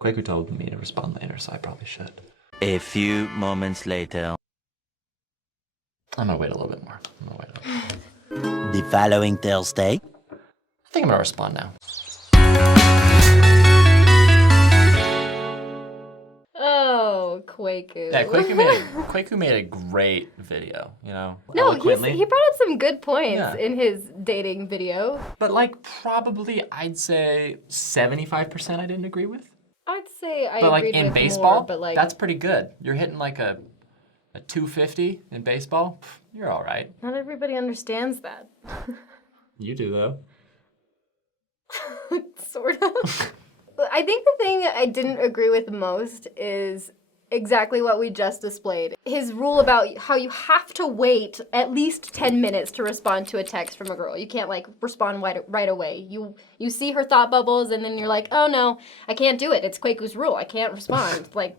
Quaker told me to respond later, so I probably should. A few moments later. I'm gonna wait a little bit more. The following Thursday. I think I'm gonna respond now. Oh, Quaku. Yeah, Quaku made a great video, you know, No, eloquently. he brought up some good points Yeah. in his dating video. But like probably I'd say 75% I didn't agree with. I'd say I But like agreed in with baseball, more, but like that's pretty good. You're hitting like a 250 in baseball. You're all right. not everybody understands that. You do though. Sort of. I think the thing I didn't agree with most is exactly what we just displayed. His rule about how you have to wait at least 10 minutes to respond to a text from a girl. You can't like respond right away. You see her thought bubbles and then you're like, oh no, I can't do it. It's Quaku's rule. I can't respond. Like,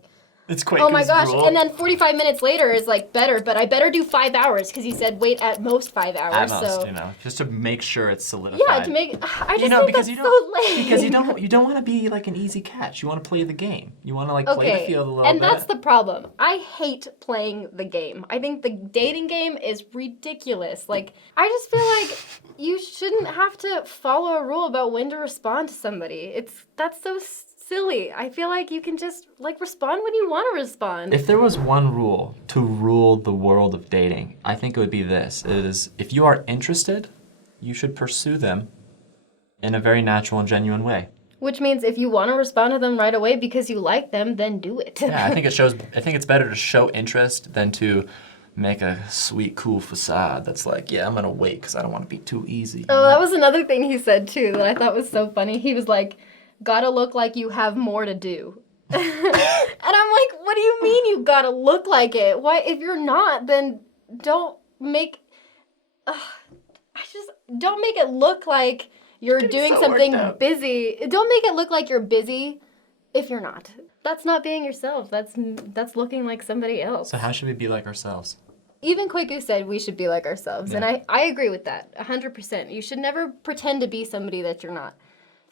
It's Quaku's oh my gosh. rule. And then 45 minutes later is like better, but I better do 5 hours because you said wait at most 5 hours. At most, so you know, just to make sure it's solidified. yeah, to make I just think because that's you so don't lame. because you don't want to be like an easy catch. You want to play the game. You want to like play the field a little and bit. that's the problem. I hate playing the game. I think the dating game is ridiculous. Like, I just feel like you shouldn't have to follow a rule about when to respond to somebody. That's so silly. I feel like you can just like respond when you want to respond. If there was one rule to rule the world of dating, I think it would be this. It is, if you are interested, you should pursue them in a very natural and genuine way. Which means if you want to respond to them right away because you like them, then do it. Yeah, I think it's better to show interest than to make a sweet, cool facade that's like, yeah, I'm gonna wait because I don't want to be too easy. Oh, that was another thing he said too that I thought was so funny. He was like, gotta look like you have more to do. And I'm like, what do you mean you gotta look like it? Why, if you're not, then don't make it look like you're doing so something worked up. busy. Don't make it look like you're busy if you're not. That's not being yourself. That's looking like somebody else. So how should we be like ourselves? Even Quaku said we should be like ourselves, and I agree with that 100%. You should never pretend to be somebody that you're not.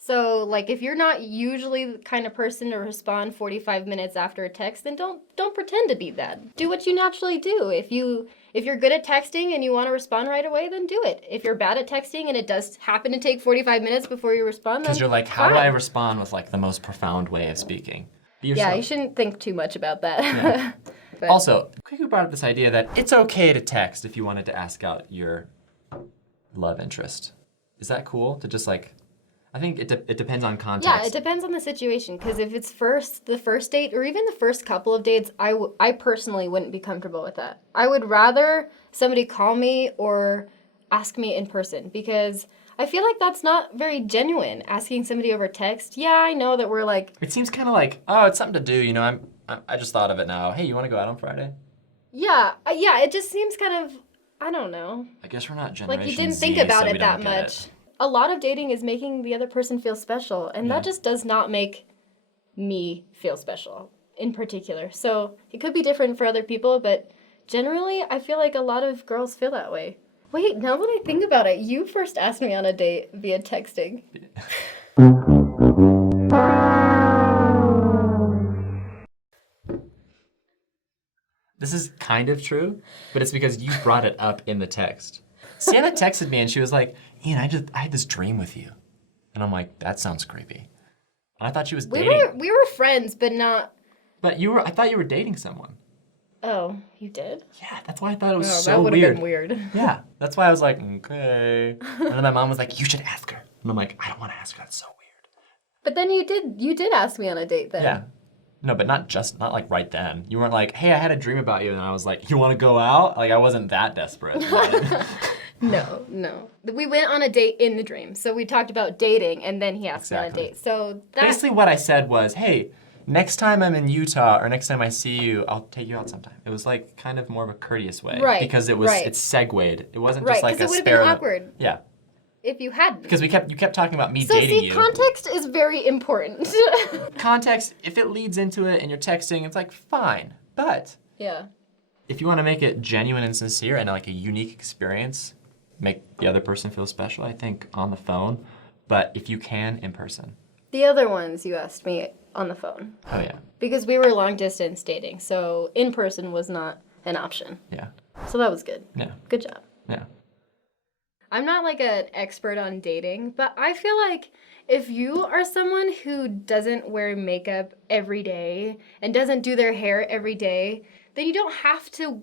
So, like, if you're not usually the kind of person to respond 45 minutes after a text, then don't pretend to be that. Do what you naturally do. If you're good at texting and you want to respond right away, then do it. If you're bad at texting and it does happen to take 45 minutes before you respond, then Because you're like, how do fine. I respond with like the most profound way of speaking? Be yourself. Yeah, you shouldn't think too much about that. Yeah. But Also, Quaku brought up this idea that it's okay to text if you wanted to ask out your love interest. Is that cool to just like? I think it depends on context. Yeah, it depends on the situation. Because if it's the first date, or even the first couple of dates, I personally wouldn't be comfortable with that. I would rather somebody call me or ask me in person, because I feel like that's not very genuine. Asking somebody over text, yeah, I know that we're like. It seems kind of like, oh, it's something to do. You know, I just thought of it now. Hey, you want to go out on Friday? Yeah, it just seems kind of, I don't know. I guess we're not Generation Like you didn't Z, think about so we it that don't get much. it. A lot of dating is making the other person feel special, and that just does not make me feel special in particular. So it could be different for other people, but generally I feel like a lot of girls feel that way. Wait, now that I think about it, you first asked me on a date via texting. This is kind of true, but it's because you brought it up in the text. Sienna texted me and she was like, Ian, I had this dream with you. And I'm like, that sounds creepy. And I thought she was dating. We were friends, but not. But I thought you were dating someone. Oh, you did? Yeah, that's why I thought it was so that would have weird. been weird. Yeah, that's why I was like, okay. And then my mom was like, you should ask her. And I'm like, I don't want to ask her, that's so weird. But then you did ask me on a date then. Yeah. No, but not like right then. You weren't like, hey, I had a dream about you. And I was like, you want to go out? Like, I wasn't that desperate. No. We went on a date in the dream. So we talked about dating, and then he asked me on a date. So basically what I said was, hey, next time I'm in Utah or next time I see you, I'll take you out sometime. It was like kind of more of a courteous way. Right. Because it's segued. It wasn't Right, just like a because it would have spare. been awkward. Yeah. If you hadn't. Because you kept talking about me So dating see, you. context is very important. Context, if it leads into it and you're texting, it's like fine. But yeah. if you want to make it genuine and sincere and like a unique experience, make the other person feel special, I think on the phone. But if you can, in person. The other ones you asked me on the phone. Oh, yeah. Because we were long distance dating, so in person was not an option. Yeah. So that was good. Yeah. Good job. Yeah. I'm not like an expert on dating, but I feel like if you are someone who doesn't wear makeup every day and doesn't do their hair every day, then you don't have to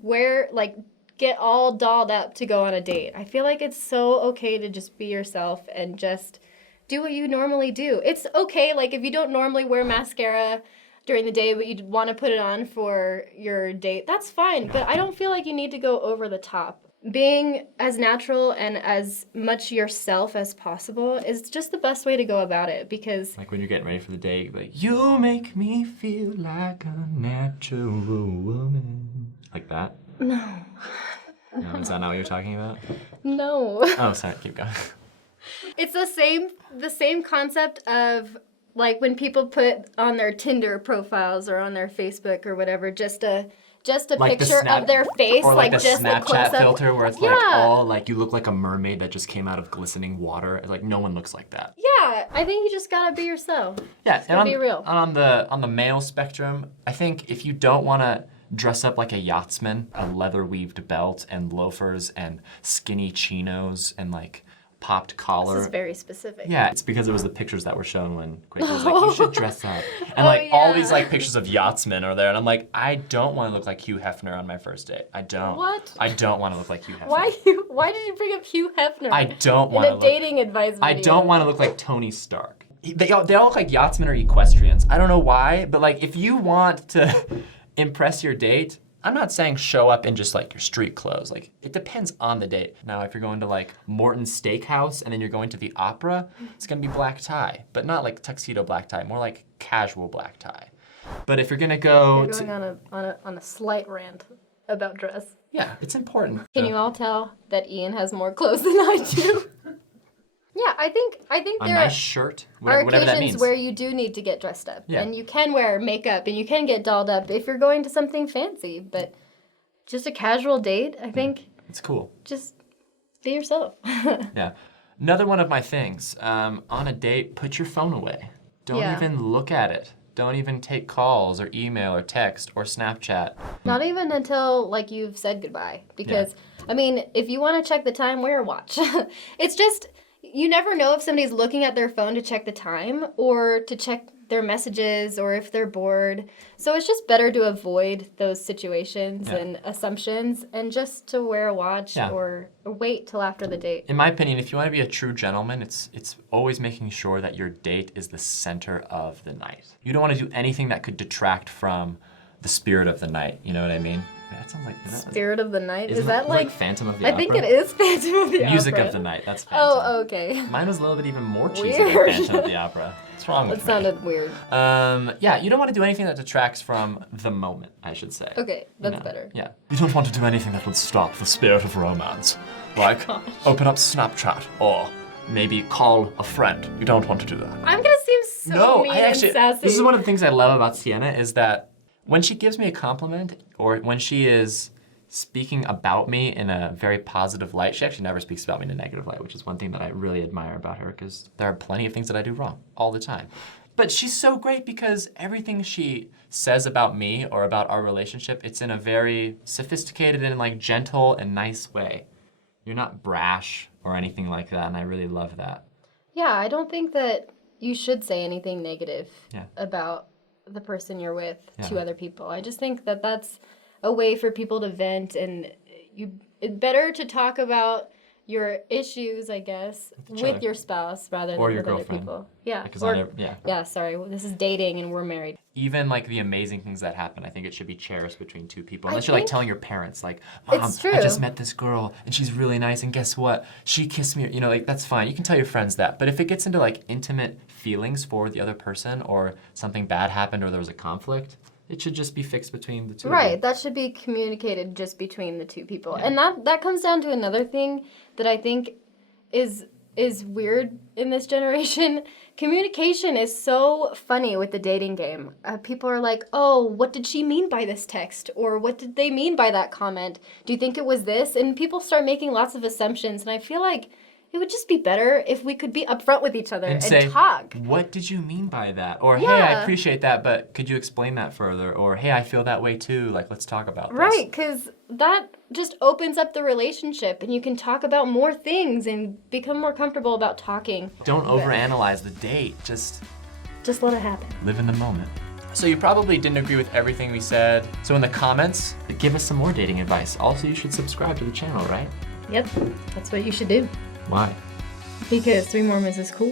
get all dolled up to go on a date. I feel like it's so okay to just be yourself and just do what you normally do. It's okay, like if you don't normally wear mascara during the day, but you want to put it on for your date, that's fine. But I don't feel like you need to go over the top. Being as natural and as much yourself as possible is just the best way to go about it, because Like when you're getting ready for the date, like, you make me feel like a natural woman. Like that? no. No, is that not what you're talking about? No. Oh, sorry, keep going. It's the same concept of like when people put on their Tinder profiles or on their Facebook or whatever just a Like the picture snap- of their face, Or like the just a Snapchat close up. filter where it's Yeah. like all like you look like a mermaid that just came out of glistening water. Like no one looks like that. Yeah, I think you just gotta be yourself. Yeah, gotta be real. On the male spectrum, I think if you don't want to dress up like a yachtsman, a leather weaved belt and loafers and skinny chinos and like popped collar. This is very specific. Yeah, it's because it was the pictures that were shown when Quaker was like, you should dress up. And like all these like pictures of yachtsmen are there, and I'm like, I don't want to look like Hugh Hefner on my first date. I don't. What? I don't want to look like Hugh Hefner. Why did you bring up Hugh Hefner? I don't in want to a look. dating advice video. I don't want to look like Tony Stark. They all look like yachtsmen or equestrians. I don't know why, but like if you want to impress your date, I'm not saying show up in just like your street clothes. Like it depends on the date. Now, if you're going to like Morton's Steakhouse and then you're going to the opera, it's gonna be black tie, but not like tuxedo black tie, more like casual black tie. But if you're gonna go You're going on a slight rant about dress. yeah, it's important. Can you all tell that Ian has more clothes than I do? Yeah, I think a there nice shirt, are whatever that occasions means. where you do need to get dressed up. Yeah. And you can wear makeup and you can get dolled up if you're going to something fancy. But just a casual date, I think, It's cool. just be yourself. Yeah. Another one of my things, on a date, put your phone away. Don't Yeah. even look at it. Don't even take calls or email or text or Snapchat. Not even until, like, you've said goodbye. Because, I mean, if you want to check the time, wear a watch. It's just, you never know if somebody's looking at their phone to check the time or to check their messages or if they're bored. So it's just better to avoid those situations and assumptions and just to wear a watch or wait till after the date. In my opinion, if you want to be a true gentleman, it's always making sure that your date is the center of the night. You don't want to do anything that could detract from the spirit of the night. You know what I mean? That sounds like Spirit of the Night? Isn't Is that like Phantom of the I Opera? think it is Phantom of the Opera. Music of the Night. That's Phantom. Oh, okay. Mine was a little bit even more cheesy Weird. than Phantom of the Opera. What's wrong with That me? sounded weird. Yeah, you don't want to do anything that detracts from the moment, I should say. Okay, that's You know, better. Yeah. You don't want to do anything that would stop the spirit of romance. Like, open up Snapchat or maybe call a friend. You don't want to do that. I'm gonna seem so mean and sassy. This is one of the things I love about Sienna is that when she gives me a compliment or when she is speaking about me in a very positive light, she actually never speaks about me in a negative light, which is one thing that I really admire about her because there are plenty of things that I do wrong all the time. But she's so great because everything she says about me or about our relationship, it's in a very sophisticated and like gentle and nice way. You're not brash or anything like that, and I really love that. Yeah, I don't think that you should say anything negative Yeah. about the person you're with to Yeah. other people. I just think that that's a way for people to vent, and it's better to talk about your issues, I guess, each with other. your spouse rather Or than your with other girlfriend. people. Yeah. Because Or, yeah. yeah, sorry. This is dating and we're married. Even like the amazing things that happen, I think it should be cherished between two people. I Unless you're like think telling your parents, like, Mom, it's true. I just met this girl and she's really nice and guess what? She kissed me, you know, like that's fine. You can tell your friends that. But if it gets into like intimate feelings for the other person or something bad happened or there was a conflict, it should just be fixed between the two of you. Right, that should be communicated just between the two people. And that comes down to another thing that I think is weird in this generation. Communication is so funny with the dating game. People are like, oh, what did she mean by this text? Or what did they mean by that comment? Do you think it was this? And people start making lots of assumptions, and I feel like It would just be better if we could be upfront with each other and say, talk. what did you mean by that? Or, hey, Yeah. I appreciate that, but could you explain that further? Or, hey, I feel that way too. Like, let's talk about this. Right, because that just opens up the relationship and you can talk about more things and become more comfortable about talking. Don't overanalyze the date. Just let it happen. live in the moment. So you probably didn't agree with everything we said. So in the comments, give us some more dating advice. Also, you should subscribe to the channel, right? Yep, that's what you should do. Why? Because Three Mormons is cool.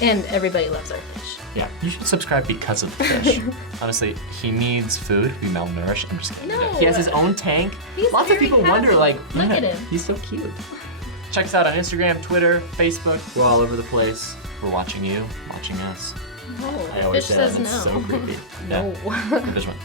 And everybody loves our fish. Yeah, you should subscribe because of the fish. Honestly, he needs food. We malnourished. I'm just kidding. No. He has his own tank. He's Lots of very people happy. wonder, like, Look yeah, at him. He's so cute. Check us out on Instagram, Twitter, Facebook. We're all over the place. We're watching you, watching us. No, I the always fish say that, says and no. it's so creepy. No. Yeah. The fish went.